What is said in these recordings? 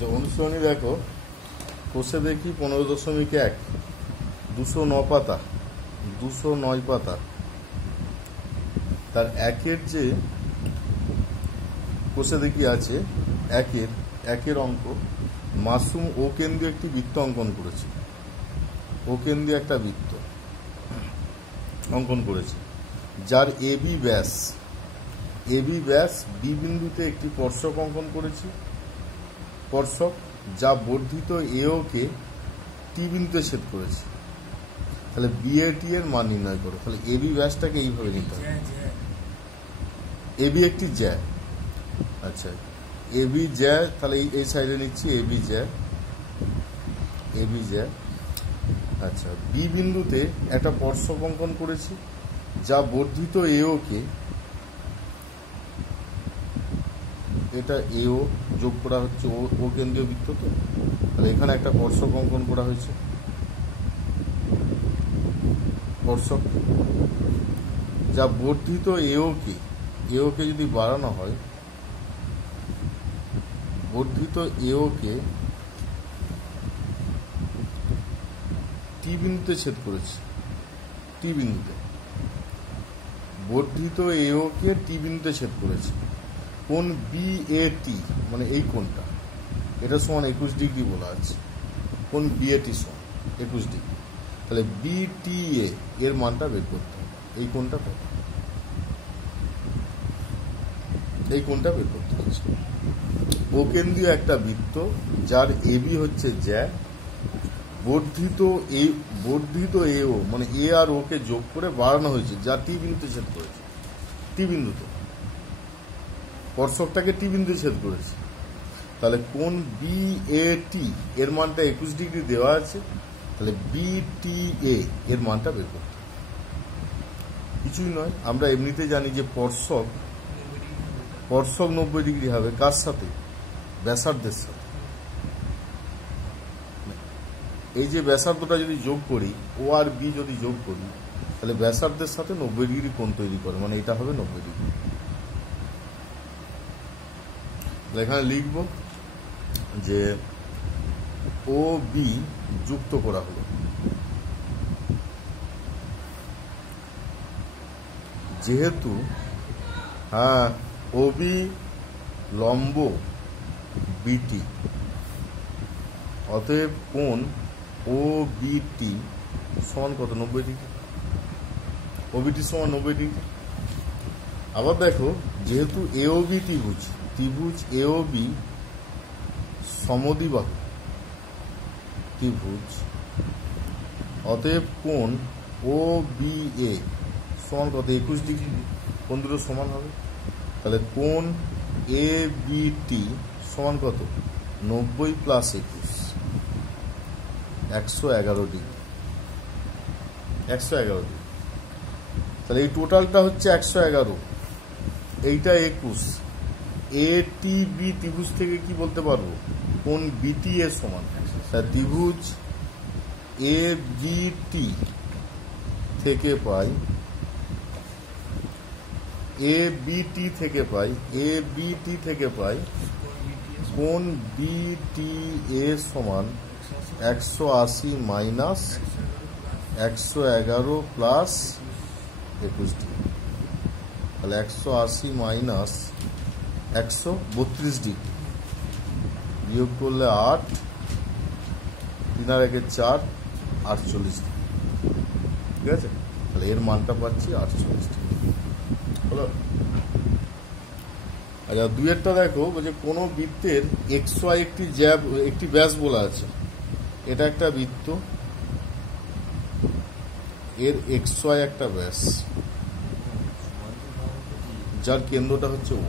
আচ্ছা, অনুশীলনী দেখো, কোষে দেখি 15.1, 209 পাতা, 209 পাতা, তার একের যে কোষে দেখি আছে একের অঙ্ক, মাসুম ও কেন্দ্রীয় একটি বৃত্ত অঙ্কন করেছে। ও কেন্দ্রীয় একটা বৃত্ত অঙ্কন করেছে, যার এবি ব্যাস বি বিন্দুতে একটি স্পর্শক অঙ্কন করেছি, স্পর্শক যা বর্ধিত এওকে টি বিন্দুতে ছেদ করেছে। তাহলে বিএটি এর মান নির্ণয় করো। তাহলে এবি ব্যাসটাকে এইভাবে নিতে হবে। এবি একটি জ্যা, আচ্ছা এবি জ্যা, তাহলে এই সাইডে নিচ্ছি এবি জ্যা। আচ্ছা, বি বিন্দুতে একটা স্পর্শক অঙ্কন করেছি যা বর্ধিত এওকে, এটা এও যোগ করা হচ্ছে ও কেন্দ্রীয় বৃত্ত, তো তাহলে এখানে একটা স্পর্শক অঙ্কন করা হয়েছে। স্পর্শক যা বর্ধিত এওকে যদি বাড়ানো হয়, বর্ধিত এওকে টি বিন্দুতে ছেদ করেছে। টি বিন্দুতে বর্ধিত এওকে টি বিন্দুতে ছেদ করেছে। কোণ বিএটি, মানে এই কোণটা, এটা সমান 21 ডিগ্রি বলা আছে। কোণ বিএটি সমান 21 ডিগ্রি। তাহলে বিটিএ এর মানটা বের করতে হবে। এই কোণটা কত? এই কোণটা বের করতে হচ্ছে। ও কেন্দ্রীয় একটা বৃত্ত যার এবি হচ্ছে জ্যা, বর্ধিত এও মানে এ আর ওকে যোগ করে বাড়ানো হয়েছে, যা টি বিন্দুতে ছেদ করেছে। টি বিন্দুতে স্পর্শকটাকে টি বিন্দুতে ছেদ করেছে। তাহলে কোণ বিএটি এর মানটা 21 ডিগ্রি দেওয়া আছে। তাহলে বিটিএ এর মানটা বের করতে হবে। কিছুই নয়, আমরা এমনিতে জানি যে স্পর্শক 90 ডিগ্রি হবে। কার সাথে? ব্যাসার্ধের সাথে। এই যে ব্যাসার্ধটা যদি যোগ করি, ও আর বি যদি যোগ করি, তাহলে ব্যাসার্ধের সাথে 90 ডিগ্রি কোণ তৈরি করে, মানে এটা হবে 90 ডিগ্রি। এখানে লিখব যে ও বি যুক্ত করা হলো, যেহেতু ও বি লম্ব বিটি, অতএব কোণ ও বিটি সমান কত? 90 ডিগ্রি। ওবিটি সমান 90 ডিগ্রি। আবার দেখো, যেহেতু এওবি ত্রিভুজ এওবি সমদ্বিবাহু ত্রিভুজ, অতএব কোণ ও বি এ সমান কত? 21 ডিগ্রি। কোণ দুটো সমান হবে। তাহলে কোণ এ বিটি সমান কত? 90 প্লাস 21, 111 ডিগ্রি। 111 ডিগ্রি। তাহলে এই টোটালটা হচ্ছে 111, এইটা 21। এ টি বি ত্রিভুজ থেকে কি বলতে পারবো? কোণ বিটি এর সমান। ত্রিভুজ এ বিটি থেকে পাই, এ বিটি থেকে পাই কোণ বিটি এ সমান 180 মাইনাস 111 প্লাস 21 ডিগ্রি। তাহলে 180 মাইনাস 132 ডিগ্রি, বিয়োগ করলে 8, 3 আর 1 4, 48 ডিগ্রি। ঠিক আছে, তাহলে এর মানটা পাচ্ছি 48 ডিগ্রি। হলো। আচ্ছা, দুইয়েরটা দেখো, যে কোনো বৃত্তের XY একটি ব্যাস বলা আছে। এটা একটা বৃত্ত, এর XY একটা ব্যাস, যার কেন্দ্রটা হচ্ছে ও।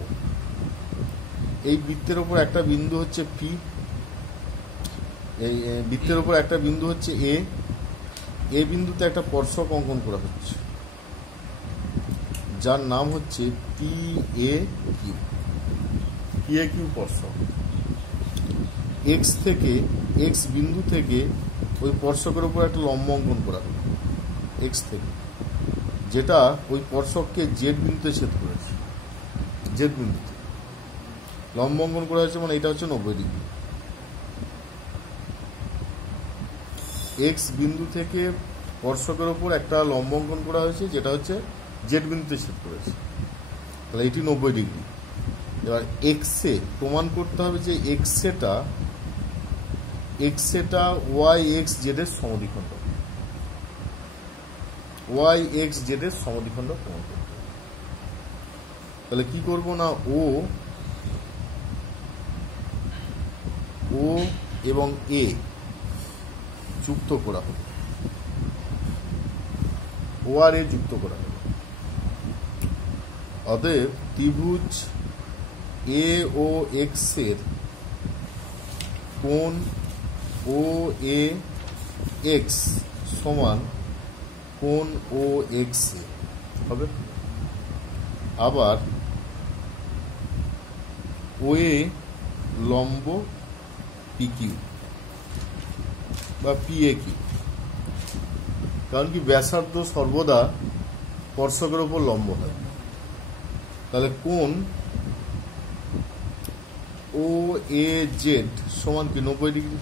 এই বৃত্তের উপর একটা বিন্দু হচ্ছে পি, এই বৃত্তের উপর একটা বিন্দু হচ্ছে এ বিন্দুতে একটা স্পর্শক অঙ্কন করা হচ্ছে, যার নাম হচ্ছে পি এ কিউ স্পর্শক। এক্স বিন্দু থেকে ওই স্পর্শকের উপর একটা লম্ব অঙ্কন করা হলো এক্স থেকে, যেটা ওই স্পর্শককে জেড বিন্দুতে ছেদ করেছে। জেড বিন্দুতে লম্ব অঙ্কন করা হয়েছে, মানে এটা হচ্ছে 90 ডিগ্রি। এক্স বিন্দু থেকে স্পর্শকের ওপর একটা লম্ব অঙ্কন করা হয়েছে, যেটা হচ্ছে জেড বিন্দুতে ছেদ করেছে, তাহলে এটি 90 ডিগ্রি। এবার এক্সে প্রমাণ করতে হবে যে এক্সেটা ওয়াই এক্স জেডের সমদ্বিখণ্ড, ওয়াই এক্স জেডের সমদ্বিখণ্ড প্রমাণ করতে হবে। তাহলে কি করব না, ও এবং এ যুক্ত করা হবে, ও আর এ যুক্ত করা হবে। অতএব ত্রিভুজ এ ও এক্স এর কোণ ও এ এক্স সমান কোণ ও এক্স এ হবে। আবার ও এ লম্ব পি কিউ বা পি এ কিউ, কারণ কি ব্যাসার্ধ সর্বদা স্পর্শকের উপর লম্ব হয়। তাহলে কোণ ও এ জেড সমান কি 90 ডিগ্রি,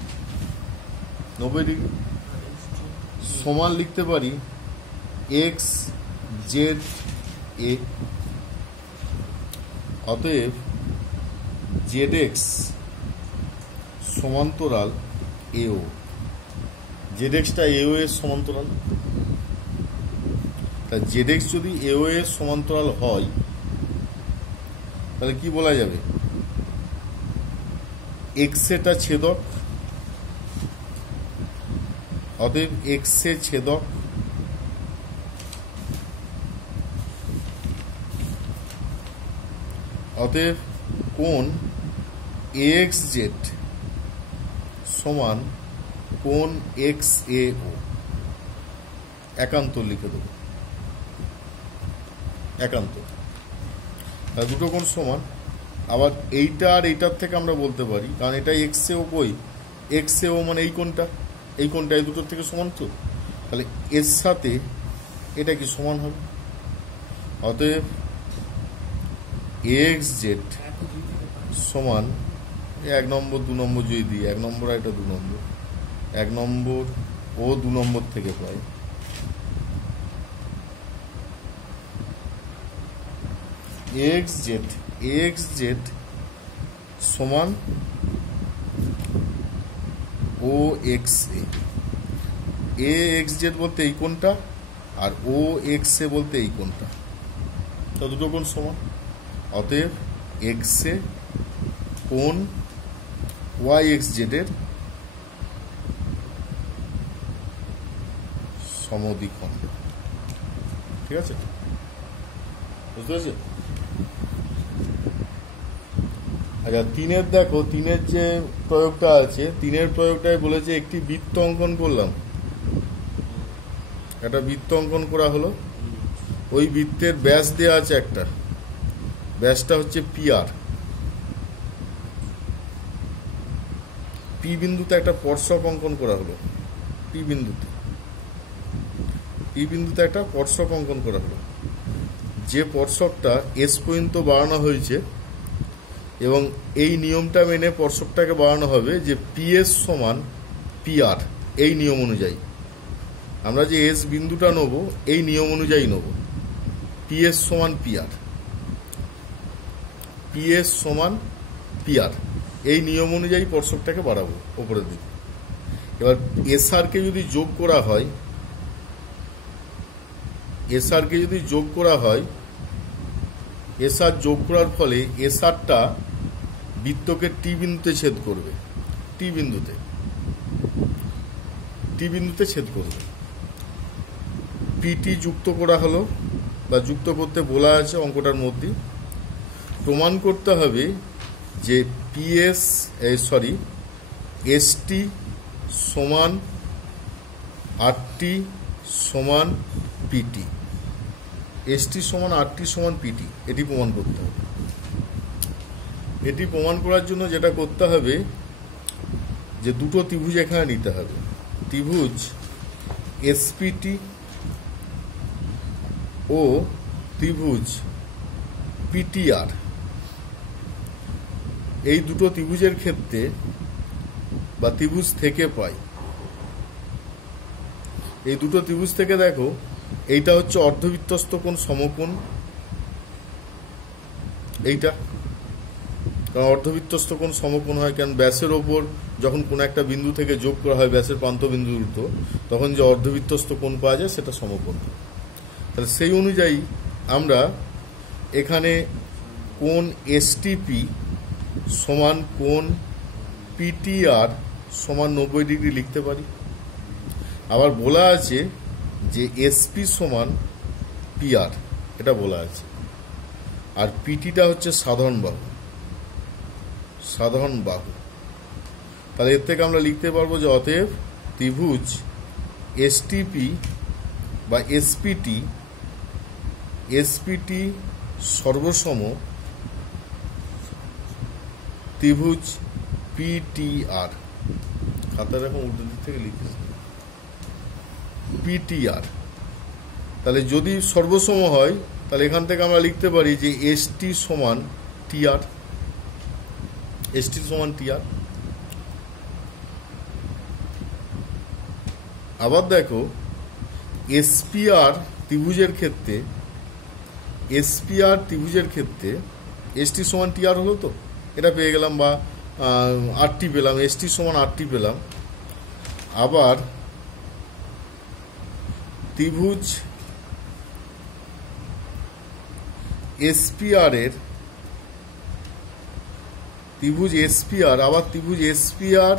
90 ডিগ্রি সমান লিখতে পারি এক্স জেড এ। অতএব জেড এক্স সমান্তরাল এও, জেড এক্সটা এও এর সমান্তরাল। তা জেড এক্স যদি এও এর সমান্তরাল হয় তাহলে কি বলা যাবে, এক্স এটা ছেদক, অতএব এক্স এ ছেদক, অতএব কোণ এক্স জেড সমান কোণ এক্স এ ও, একান্তর লিখে দেব, একান্তর। দুটো কোণ সমান। আবার এইটা আর এইটার থেকে আমরা বলতে পারি, কারণ এটা এক্স এ ও কই, এক্স এ ও মানে এই কোণটা এই দুটোর থেকে সমান তো, তাহলে এর সাথে এটা কি সমান হবে। অতএব এক্স জেড সমান 1 নম্বর 2 নম্বর যদি দিই, 1 নম্বর আর এটা 2 নম্বর, 1 নম্বর ও 2 নম্বর থেকে পাই এক্স জেড সমান ও এক্স এ এক্স জেড বলতে এই কোণটা আর ও এক্স এ বলতে এই কোণটা, তো দুটো কোণ সমান। অতএব এক্স এ কোণ ওয়াই এক্স জেড এর সমদ্বিখণ্ড। ঠিক আছে, বুঝতে পারছি। আচ্ছা, 3-এর দেখো, 3-এর যে প্রয়োগটা আছে, 3-এর প্রয়োগটায় বলেছে একটি বৃত্ত অঙ্কন করলাম, একটা বৃত্ত অঙ্কন করা হলো, ওই বৃত্তের ব্যাস দেওয়া আছে একটা, ব্যাসটা হচ্ছে পি আর। পি বিন্দুতে একটা স্পর্শক অঙ্কন করা হলো, পি বিন্দুতে একটা স্পর্শক অঙ্কন করা হলো, যে স্পর্শকটা এস পর্যন্ত বাড়ানো হয়েছে এবং এই নিয়মটা মেনে স্পর্শকটাকে বাড়ানো হবে যে পি এস সমান পি আর। এই নিয়ম অনুযায়ী আমরা যে এস বিন্দুটা নেব এই নিয়ম অনুযায়ী নেব, পি এস সমান পি আর, পি এস সমান পি আর, এই নিয়ম অনুযায়ী স্পর্শকটাকে বাড়াবো ওপরের দিকে। এবার এস আর কে যদি যোগ করা হয়, এস আর যোগ করার ফলে এস আরটা বৃত্তকে টি বিন্দুতে ছেদ করবে, টি বিন্দুতে ছেদ করবে। পিটি যুক্ত করা হলো বা যুক্ত করতে বলা আছে অঙ্কটার মধ্যে। প্রমাণ করতে হবে যে এসটি সমান আরটি সমান পিটি, এসটি সমান আরটি সমান পিটি, এটি প্রমাণ করতে হবে। এটি প্রমাণ করার জন্য যেটা করতে হবে যে দুটো ত্রিভুজ এখানে নিতে হবে, ত্রিভুজ এসপিটি ও ত্রিভুজ পিটিআর। এই দুটো ত্রিভুজের ক্ষেত্রে বা ত্রিভুজ থেকে পাই এই দুটো ত্রিভুজ থেকে দেখো, এইটা হচ্ছে অর্ধবৃত্তস্থ কোণ সমকোণ, এইটা কারণ অর্ধবৃত্তস্থ কোণ সমকোণ হয়, কারণ ব্যাসের ওপর যখন কোনো একটা বিন্দু থেকে যোগ করা হয় ব্যাসের প্রান্ত বিন্দু দুটো, তখন যে অর্ধবৃত্তস্থ কোণ পাওয়া যায় সেটা সমকোণ। তাহলে সেই অনুযায়ী আমরা এখানে কোণ এসটিপি সমান কোণ পিটিআর সমান 90 ডিগ্রি লিখতে পারি। আবার বলা আছে যে এসপি সমান পিআর, এটা বলা আছে। আর পিটিটা হচ্ছে সাধারণ বাহু, সাধারণ বাহু। তাহলে এর থেকে আমরা লিখতে পারবো যে অতএব ত্রিভুজ এসটিপি বা এসপিটি সর্বসম ত্রিভুজ পিটিআর। খাতার এখন উল্টো দিক থেকে লিখেছি পিটিআর। তাহলে যদি সর্বসম হয় তাহলে এখান থেকে আমরা লিখতে পারি যে এসটি সমান টিআর, এসটি সমান টিআর। আবার দেখো এসপিআর ত্রিভুজের ক্ষেত্রে, এসটি সমান টিআর হলো, তো এটা পেয়ে গেলাম, বা আরটি পেলাম, এসটি সমান আরটি পেলাম। আবার ত্রিভুজ এসপিআর আবার ত্রিভুজ এসপিআর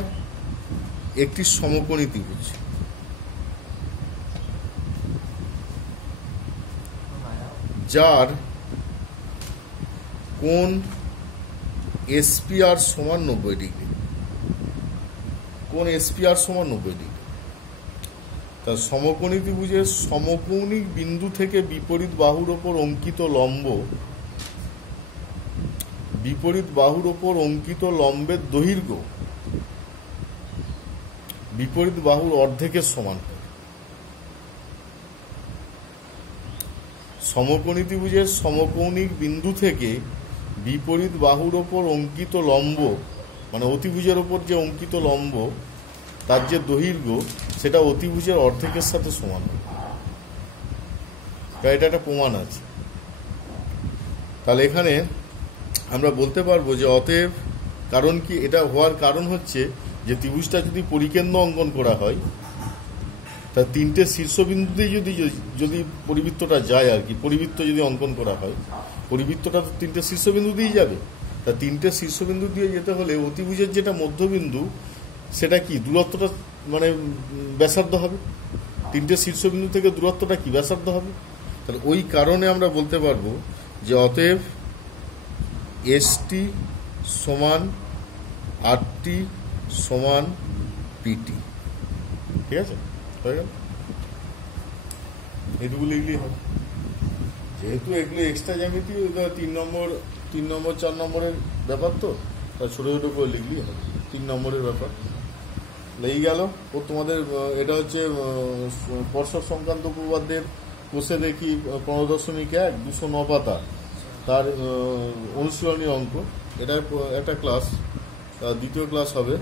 একটি সমকোণী ত্রিভুজ। যার কোণ এসপিআর সমান 90 ডিগ্রি, কোণ এসপিআর সমান 90 ডিগ্রি। তা সমকোণী ত্রিভুজের সমকৌণিক বিন্দু থেকে বিপরীত বাহুর ওপর অঙ্কিত লম্ব, লম্বের দৈর্ঘ্য বিপরীত বাহুর অর্ধেকের সমান। সমকোণী ত্রিভুজের সমকৌণিক বিন্দু থেকে বিপরীত বাহুর ওপর অঙ্কিত লম্ব, মানে অতিভুজের ওপর যে অঙ্কিত লম্ব, তার যে দৈর্ঘ্য সেটা অতিভুজের অর্ধেকের সাথে সমান। এটা একটা প্রমাণ আছে। তাহলে এখানে আমরা বলতে পারবো যে অতএব, কারণ কি এটা হওয়ার কারণ হচ্ছে যে ত্রিভুজটা যদি পরিকেন্দ্র অঙ্কন করা হয়, তা তিনটে শীর্ষবিন্দুতেই যদি পরিবৃত্তটা যায় আর কি, পরিবৃত্ত যদি অঙ্কন করা হয়, পরিবৃত্তটা তো তিনটে শীর্ষবিন্দু দিয়েই যাবে। তা তিনটে শীর্ষবিন্দু দিয়ে যেতে হলে অতিভুজের যেটা মধ্যবিন্দু সেটা কি দূরত্বটা, মানে ব্যাসার্ধ হবে। তিনটে শীর্ষবিন্দু থেকে দূরত্বটা কি ব্যাসার্ধ হবে। তাহলে ওই কারণে আমরা বলতে পারবো যে অতএব এসটি সমান আরটি সমান পিটি। ঠিক আছে, হয়ে গেল। এটুকু লিখলেই হবে, যেহেতু এগুলো এক্সট্রা জ্যামিতি 3 নম্বর 4 নম্বরের ব্যাপার, তো তার ছোটো ছোটো করে লিখলেই হবে। 3 নম্বরের ব্যাপার লেগে গেল। ও তোমাদের এটা হচ্ছে স্পর্শক সংক্রান্ত উপপাদ্যের কোষে দেখি 15.1 209 পাতা, তার অনুশীলনী অঙ্ক। এটা একটা ক্লাস, দ্বিতীয় ক্লাস হবে।